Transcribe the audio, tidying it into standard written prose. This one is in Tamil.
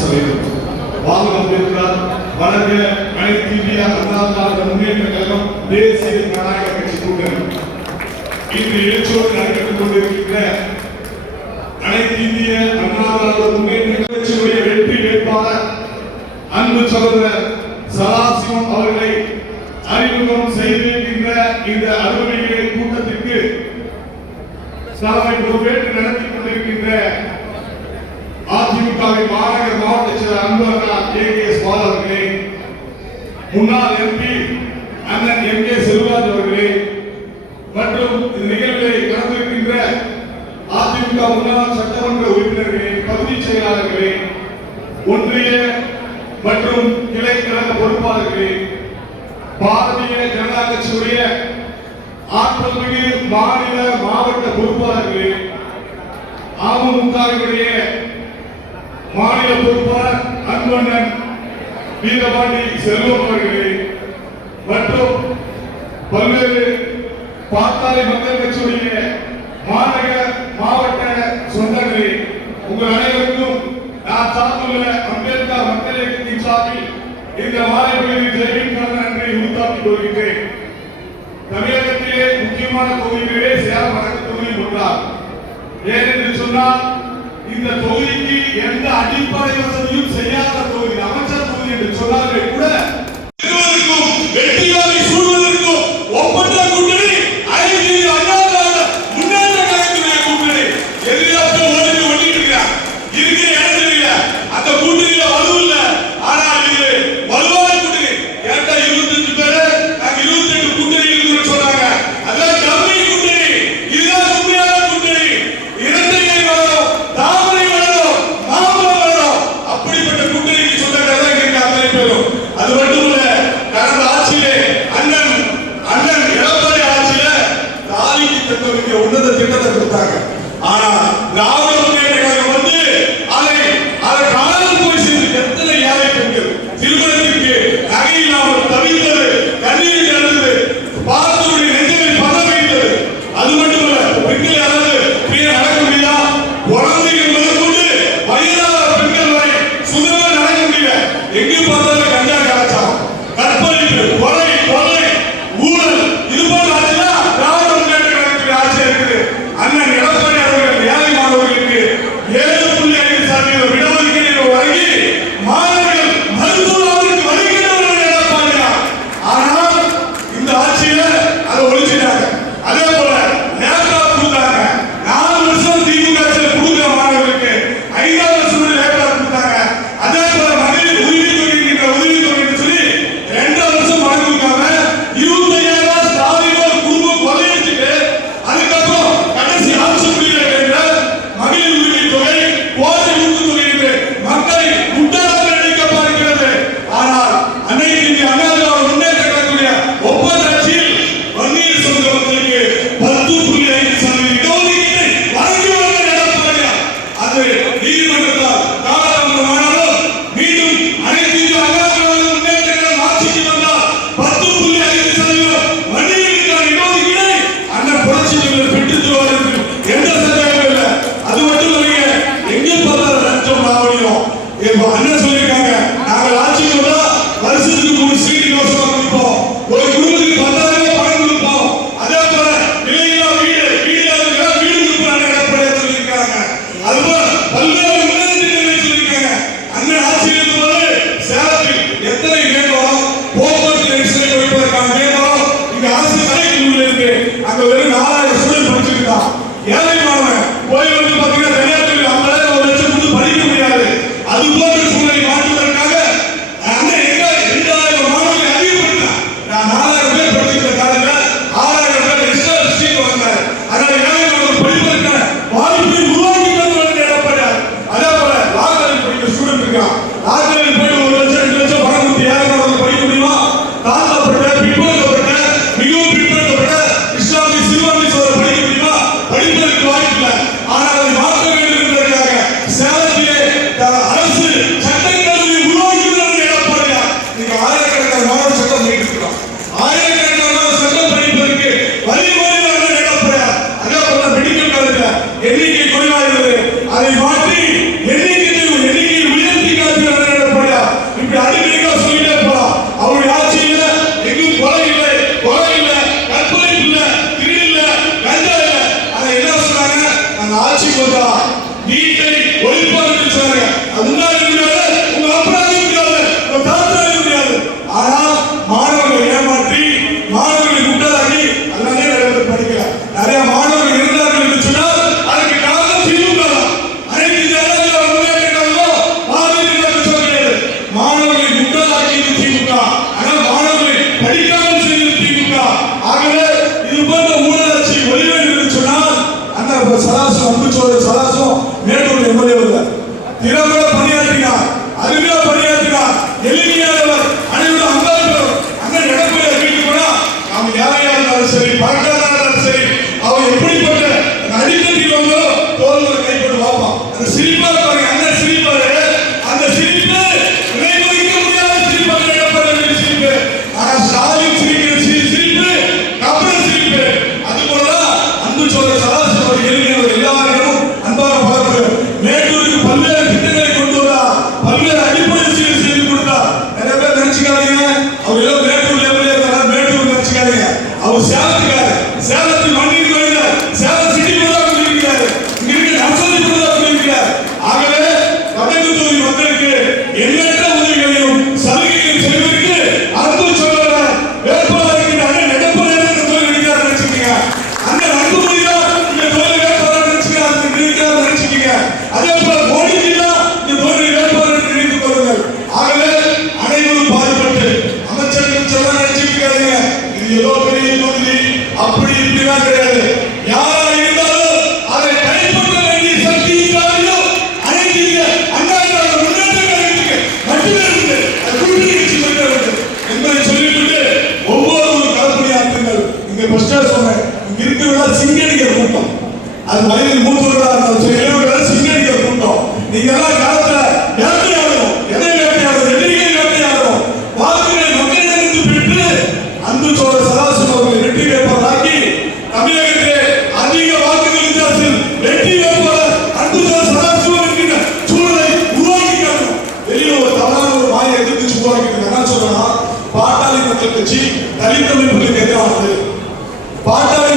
சதவீதம். வாகனம் இருக்கிறார். வழங்க அனைத்து இந்திய அண்ணா திராவிட முன்னேற்ற கழகம் தேசிய ஜனநாயக கட்சி கூட்டணி இன்று எழுச்சியோடு நடைபெற்றுக் கொண்டிருக்கின்ற அனைத்து இந்திய அண்ணா திராவிட முன்னேற்ற கட்சியுடைய வெற்றி வேட்பாளர் அன்பு சகோதரர் சதாசிவம் அவர்களை அறிமுகம் செய்திருக்கின்ற இந்த அலுவலக கூட்டத்திற்கு தலைமை பொறுப்பேற்று நடத்தி கொண்டிருக்கின்ற அதிமுகவின் மாநகர மாவட்ட செயலர் அன்பர் கே.எஸ். பால் அவர்களே, முன்னாள் எம்பி அண்ணன் எம்.கே. செல்வராஜ் அவர்களே மற்றும் நிகழ்வை கலந்திருக்கின்ற அதிமுக முன்னாள் சட்டமன்ற உறுப்பினர்களே, பகுதி செயலாளர்களே, ஒன்றிய மற்றும் கிளை கழக பொறுப்பாளர்களே, பாரதிய ஜனதா கட்சியுடைய ஆற்றல் மிகு மாநில மாவட்ட பொறுப்பாளர்களே, அமமுகவினுடைய மாநில பொறுப்பாளர் அன்பண்ணன் வீரபாண்டி செல்வம் அவர்களே மற்றும் பல்வேறு பாட்டாளி மக்கள் கட்சியுடைய மாநகர மாவட்ட சொந்தங்களே, உங்கள் அனைவருக்கும் நான் சார்ந்துள்ள அம்பேத்கர் மக்கள் இயக்கத்தின் சார்பில் இந்த மாநிலங்களில் ஜெயிக்கான நன்றி உறுத்தாக்கிக் கொள்கின்றேன். தமிழகத்திலே முக்கியமான தொகுதிகளே சேலம் வடக்கு தொகுதி ஒன்றார். ஏனென்று சொன்னால் இந்த தொகுதிக்கு எந்த அடிப்படை வசதியும் செய்யாத தொகுதி, அமைச்சர் தொகுதி என்று சொன்னாலே கூட வெற்றிகளை சூழ்வதற்கும் ஒப்பற்ற கூட்டணி அனைத்து அண்ணா திராவிட முன்னேற்ற கழகத்தினுடைய கூட்டணி. எதிராக ஓடிட்டு இருக்கிறார், இருக்கிற இடத்துல இல்ல, அந்த கூட்டணியில வலு இல்ல. ஆனால் இது வலுவான கூட்டணி. கேட்டா 25 பேரு, நாங்க 28 கூட்டணி இருக்குன்னு சொன்னாங்க. அதெல்லாம் கம்மி கூட்டணி. இதுதான் உண்மையான கூட்டணி. இரட்டையை வளரும், தாமரை வளரும், மாமரம் வளரும். அப்படிப்பட்ட கூட்டணிக்கு சொந்தக்காரர் தான் இங்க அத்தனை பேரும். அது மட்டும் இல்ல, கடந்த ஆட்சியிலே அண்ணன் எடப்பாடி ஆட்சியில தாலிக்கு தக்கவருக்கு உன்னத திட்டத்தை கொடுத்தாங்க. ஆனா திராவிட முன்னேற்ற கழகம் வந்து அதை காலம் போய் சேர்ந்து எத்தனை ஏழை பெண்கள் திருமணத்திற்கு நகை இல்லாமல் தவித்தது, கண்ணீர் இழந்தது, பார்த்தவருடைய நெஞ்சங்களில் பதம் வைத்தது. அது மட்டுமல்ல, பெண்கள் யாராவது நடக்க முடியுதா? குழந்தைகள் முதற்கொண்டு வயதான பெண்கள் வரை சுதந்திரமா நடக்க முடியல. எங்கு பார்த்தாலும் கஞ்சா கலாச்சாரம், கற்பழிப்பு, கொலை, கொள்ளை, ஊழல், இது போன்ற ஆட்சியா திராவிட முன்னேற்ற கழகத்துடைய ஆட்சி இருக்குது. அண்ணன் எடப்பாடி அவர்கள் ஏழை மாணவர்களுக்கு 7.5% விடஒதுக்கீடு வழங்கி மாணவர்கள் மருத்துவர்களுக்கு வழங்கினவர்கள் எடப்பாடியா. ஆனால் இந்த ஆட்சியில அதை ஒழிச்சிட்டாங்க. அதே போல லேப்டாப் கொடுத்தாங்க. 4 வருஷம் திமுக ஆட்சியில கொடுக்கிற மாணவர்களுக்கு 5ஆவது வருஷம் லேப்டாப் கொடுத்தாங்க. அதே போல மகளிர் உதவித்தொகை உதவித்தொகை சொல்லி 2ஆவது வருஷம் பணம் கொடுக்காம 25,000 ஸ்டாலினோ குடும்பம் கொள்ளையடிச்சுட்டு அதுக்கப்புறம் கடைசி ஆட்சி முடியல என்ற மகளிர் உரிமை தொகை, போதை ஊக்கத்தொகை என்று மக்களை முட்டாளாக நினைக்க பார்க்கிறது. ஆனால் அன்னைக்கு இந்திய அண்ணா திராவிட முன்னேற்ற கழகத்துடைய ஒப்பந்த ஆட்சியில் வன்னியர் சமூக மக்களுக்கு 10.5% இடஒதுக்கீட்டை வழங்கி வந்த எடப்பாடியா. அது நீதிமன்றத்தால் காலதாமதமானாலும் மீண்டும் அனைத்து இந்திய அண்ணா திராவிட முன்னேற்ற கழகம் ஆட்சிக்கு வந்தால் 10.5% வன்னியர்களுக்கான இடஒதுக்கீடை அண்ணன் புரட்சி தலைவர் பெற்றுத் தருவார் என்று எந்த சந்தேகமும் இல்லை. அது மட்டும் இல்லைங்க, எங்கே பார்த்தாலும் லஞ்சம் லாவணியம். அண்ணன் சொல்லியிருக்காங்க, நாங்கள் ஆட்சிக்கு வந்தா வருஷத்துக்கு 3 சீட்டு இலவசமா கொடுப்போம், ஒரு குடும்பத்துக்கு 10,000 பணம் கொடுப்போம். அதே போல நிலையில்லா வீடு கொடுப்போம் எடப்பாடியா சொல்லியிருக்காங்க. அதுபோல பல்வேறு முன்னேற்றங்களை சொல்லியிருக்காங்க. அண்ணன் ஆட்சியில் இருக்கும்போது சேலத்தில் எத்தனை வேணும் போக்குவரத்து நெரிசலை குறைப்பதற்கான வேணும் இங்க அரசு கலைக்குள்ள இருக்கு. அங்க வெறும் 4,000 ஸ்டூடெண்ட் படிச்சிருக்கான். ஏழை மாணவன் போய் வந்து பாத்தீங்கன்னா தனியார் 50,000 1 லட்சம் கொடுத்து படிக்க முடியாது. அது போன்ற சூழலை மாற்றுவதற்காக பணியாற்றினார், அருமையா பணியாற்றினார், எளிமையானவர், அனைவரும் அன்பானவர். அண்ணன் எடப்பாடி வீட்டுக்கு போனா நாம் யாரையா இருந்தாலும் சரி, பணக்காரனா இருந்தாலும் சரி, அவர் எப்படிப்பட்ட அடிக்கடி வந்தோ தோல்ல கைப்பட்டு பார்ப்பான். அந்த சிரிப்பா பாருங்க, அண்ணன் சிரிப்பாரு. அந்த சிரிப்பு நினைவுக்க முடியாத சிரிப்பாக எடப்பாடி சிரிப்பு. ஆனா ஸ்டாலின் சிரிக்கிற சிரிப்பு கபட சிரிப்பு. அதுபோலதான் அன்பு சொல்ற சதாசிவம் எளிமையானவர். எல்லாரும் அன்பான பார்ப்பு. மேட்டூருக்கு பல்வேறு திட்டங்களை கொண்டு வரா, பல்வேறு அடிப்படை செய்து கொடுத்தா. நிறைய பேர் நினைச்சுக்காதீங்க அவர் ஏதோ மேட்டூர்ல இருந்தார், மேட்டூர் நினைச்சுக்காதீங்க. அவர் சேலத்துக்காரு, சேலத்தில் மண்ணில் கோயிலார், சேலம் சிட்டி பிரதா சொல்லியிருக்கிறார், இங்க இருக்க நர்சரி பிரதா சொல்லியிருக்கிறார். ஆகவே வடக்கு தொகுதி மக்களுக்கு எண்ணற்ற உதவிகளையும் சலுகைகளையும் செய்வதற்கு அன்பு சொல்ற வேட்பாளருக்கு அண்ணன் எடப்பாடி நினைக்கிறார் நினைச்சுக்கீங்க. அண்ணன் அன்புமணி தான் இந்த தொகுதி வேட்பாளர் நினைச்சுக்கீங்க. அதே போல மோடிஜி தான் இந்த தொகுதி வேட்பாளர் நினைத்துக் கொள்ளுங்கள். ஆகவே அனைவரும் பாடுபட்டு அமைச்சர்கள் சொல்ல நினைச்சுக்காதீங்க இது ஏதோ பெரிய தொகுதி அப்படி இப்படிதான் கிடையாது. யாரா இருந்தாலும் அதை கைப்பற்ற வேண்டிய சக்தி இருந்தாலும் அனைத்து அண்ணா முன்னேற்ற கழகத்துக்கு மட்டுமே இருக்கு. அது கூட்டணி கட்சி மட்டுமே இருக்கு என்பதை சொல்லிவிட்டு ஒவ்வொரு களப்பணியாற்றுங்கள். இங்க ஃபர்ஸ்டா சொன்னேன், இங்க இருக்கிறதா சிங்கடிக்கிற கூட்டம். அது வயதில் மூத்தவர்களா இருந்தாலும் சரி, இளைஞர்கள் சிங்கடிக்கிற கூட்டம். நீங்க எல்லாம் காலத்துல வேட்டையாடணும், எதை வேட்டையாடணும், எதிரிகளை வேட்டையாடணும். வாக்குகளை மக்களிடமிருந்து பெற்று அன்பு சோழ சதாசிவம் அவர்களை வெற்றி வேட்பாளராக்கி தமிழகத்திலே அதிக வாக்குகள் வித்தியாசத்தில் வெற்றி வேட்பாளர் அன்பு சோழ சதாசிவம் என்கிற சூழலை உருவாக்கி காட்டணும். வெளியே ஒரு தவறான ஒரு மாயை எதிர்த்து உருவாக்கிட்டு என்ன சொல்றேன்னா, பாட்டாளி மக்கள் கட்சி தலித் அமைப்புகளுக்கு எதிரானது. பாட்டாளி